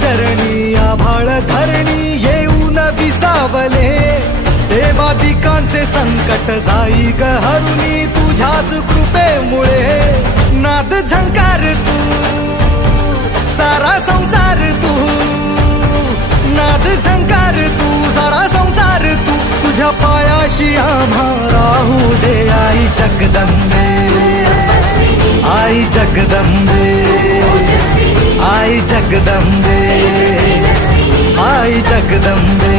चरणी आभाळ धरणी येऊन विसावले, देवादिकांचे संकट जाई ग हरुनी तुझ्याच कृपेमुळे. नाद झंकार तू सारा संसार तू, नाद झंकार तू सारा संसार तू, तुझ्या पायाशी आम्हा राहू दे आई जगदंबे, आई जगदंबे, आई जगदंबे, आई जगदंबे.